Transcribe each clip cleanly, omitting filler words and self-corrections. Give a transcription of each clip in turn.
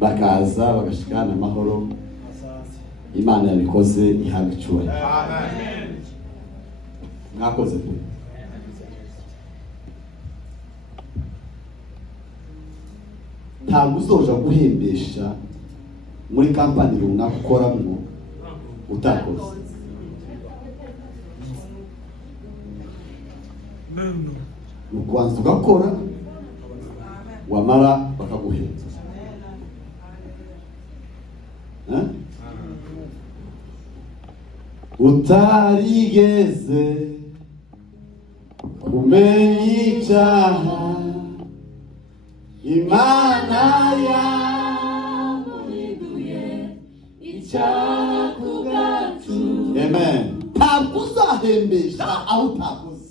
bakaza bagashikana amahoro. Imana yabikoze ihabwa icyubahiro. Amen. Mwakoze pe. Ntabwo uzoja guhembesha muri kampani runaka ukoramo utakoze. Ukubanza ugakora wamara bakaguhemba. Utarigeze kumenya icyaha Imana yamuhinduye icyaha ku bwacu. Amen. Ntabwo uzahembesha aho utakoze.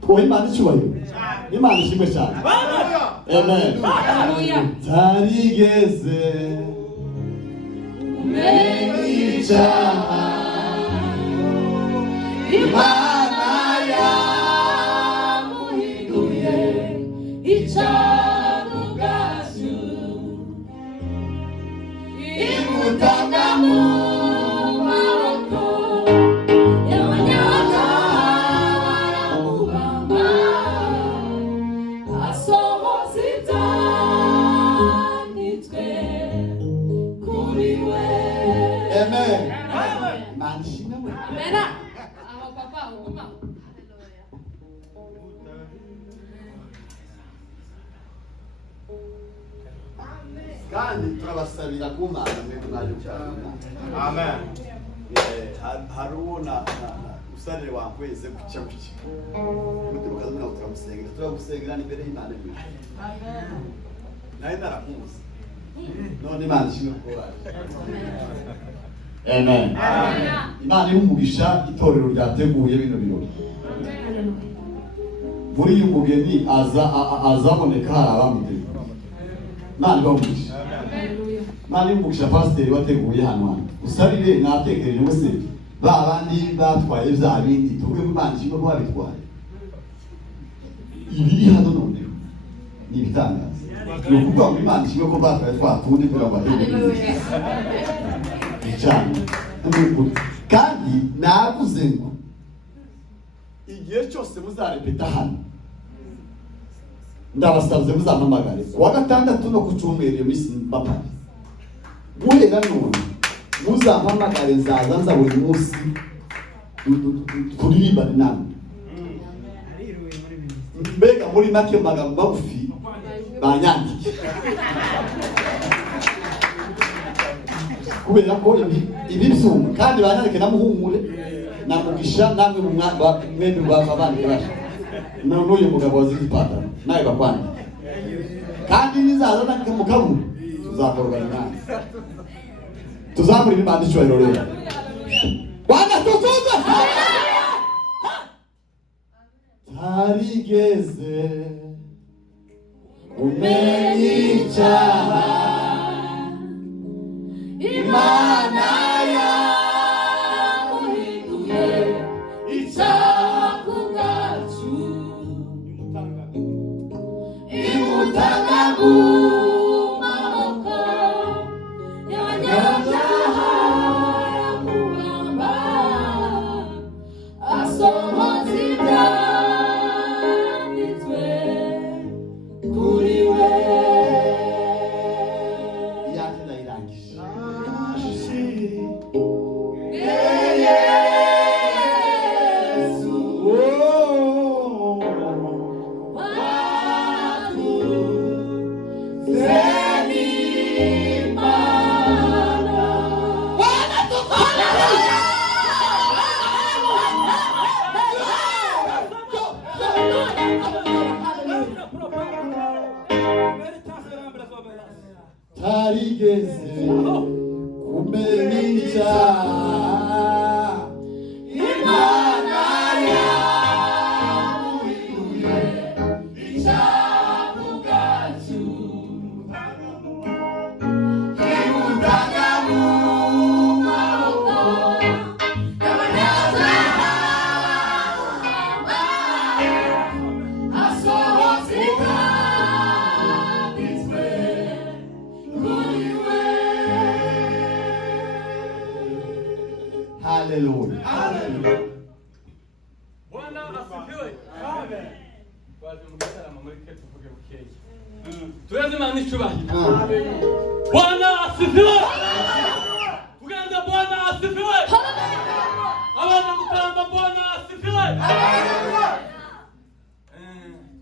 Tuwe Imana icyubahiro. Imana ishimwe cyane. Amen. Utarigeze kumenya icyaha Imana yamuhinduye icyaha ku bwacu. Imutanga mu maboko y'abanyabyaha baramubamba. Asohoza ibyanditswe kuri we. Amen. Imana ishimwe we. Amen. Kandi turabasabira kumana mwebwe mwaje cyane. Amen. Haruna usarire wankweze kucya kucya. Muti mukazana turamusengera imbere y'Imana mwe. Amen. Naye narakuzi. None Imana ishimwe ko baje. Amen. Amen. Imana y'umugisha itorero ryateguye bino birori. Muri uyu mugeni azaboneka hari abamuteye. Imana y'umugisha. Imana y'umugisha pasiteri wateguye hano hano. Usarire natekereje wese babandi batwaye bya bindi tuvuge ko Imana ishimwe ko babitwaye. Ibiri hano none ni ibitangaza. Ni ukuvuga ngo Imana ishimwe ko batwaye twatundi kugira ngo bateguye. Cyane. Kandi navuze ngo igihe cyose muzarepeta hano ndabasabye muzampamagare kuwa gatandatu no ku cyumweru minsi mbapari. Guhera none muzampamagare nzaza buri munsi turirimbane namwe. Mbega muri make magambo magufi banyandike. Kubera ko ibi byuma kandi banyandike namuhumure namugisha namwe mu mwembi bavabandi basha. N'uyu mugabo wazipata nawe bakwandi. Kandi nizaza nakike mukabu tuzakorwa nawe. Tuzamuri Imana icyubahiro rero. Bwana tukuze. Tarigeze kumenya icyaha Imana yamuhinduye icyaha ku bwacu. Imutanga mu maboko y'abanyabyaha baramubamba. Asohoza ibyanditswe kuri we. Yaje ndayirangije. Tarigeze kumenya icyaha Imana yamuhinduye icyaha ku bwacu. Imutanga mu maboko y'abanyabyaha. Asohoza Haleluya. Bwana asifiwe. Amen. Waje mu gitaramo muri ketu tuvuge bukeye. Tuweze Imana icubahiro. Bwana asifiwe. Tugenda Bwana asifiwe. Abana gutamba Bwana asifiwe.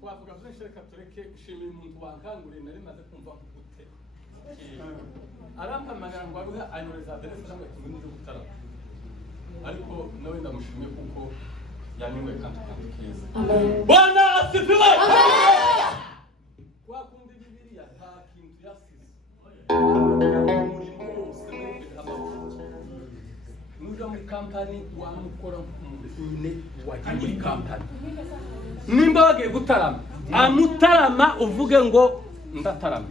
Twavuga byinshi reka tureke gushimira umuntu wankanguriye nari maze kumva gute. Arampamagara ngo aruhe anyureza adresse namwe tumwe gutarama. Ariko nawe ndamushimiye kuko yaniwe kandi keza. Bwana asifiwe. Wakundi Bibiliya nta kintu yasize. Umurimo wose nuja muri kampani wamukora kumune wagiye muri kampani. Nimba wagiye gutarama, amutarama uvuge ngo ndatarama.